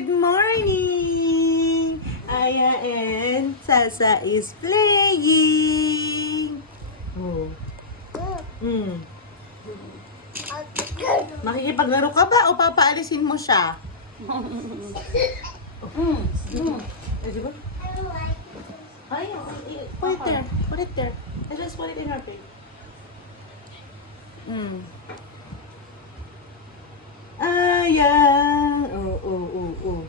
Good morning! Aya and Sasa is playing. Oh. Makikipaglaro ka ba o papaalisin mo siya? Eh, di ba? Ay, put it there. Put it there. I just put it in her face. Aya. Oh.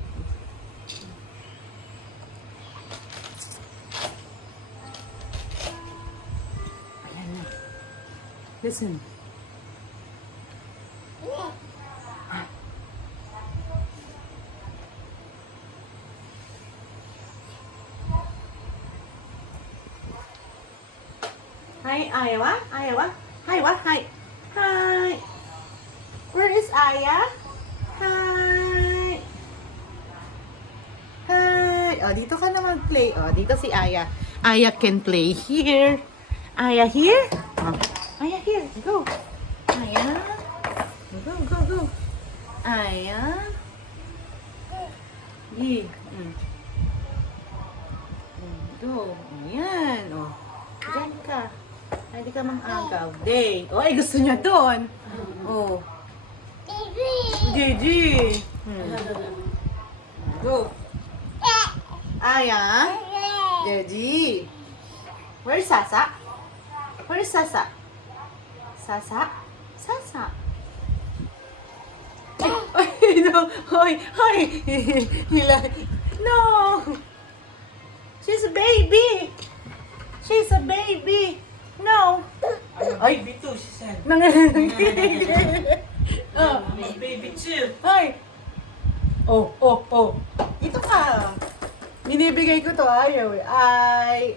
Ayan na. Listen. Hi, Aya. Hi. Hi. Where is Aya? Hi. Oh, dito ka na mag-play. Oh, dito si Aya. Aya can play here. Aya here? Oh. Aya here. Go. Aya. Go. Aya. Here. Go. Ayan. Oh. Diyan ka. Ay, di ka mang-agaw. Day. Oh, ay, gusto niya doon. Oh. Gigi. Go. Aya. Gigi. Where's Sasa? Where's Sasa? Sasa? Ay, no. Hoy. No. She's a baby. No. Ay, Bito, she said. Oh. Baby, chill. Ay! Oh. Dito ka. Binibigay ko to, ayaw eh. Ay.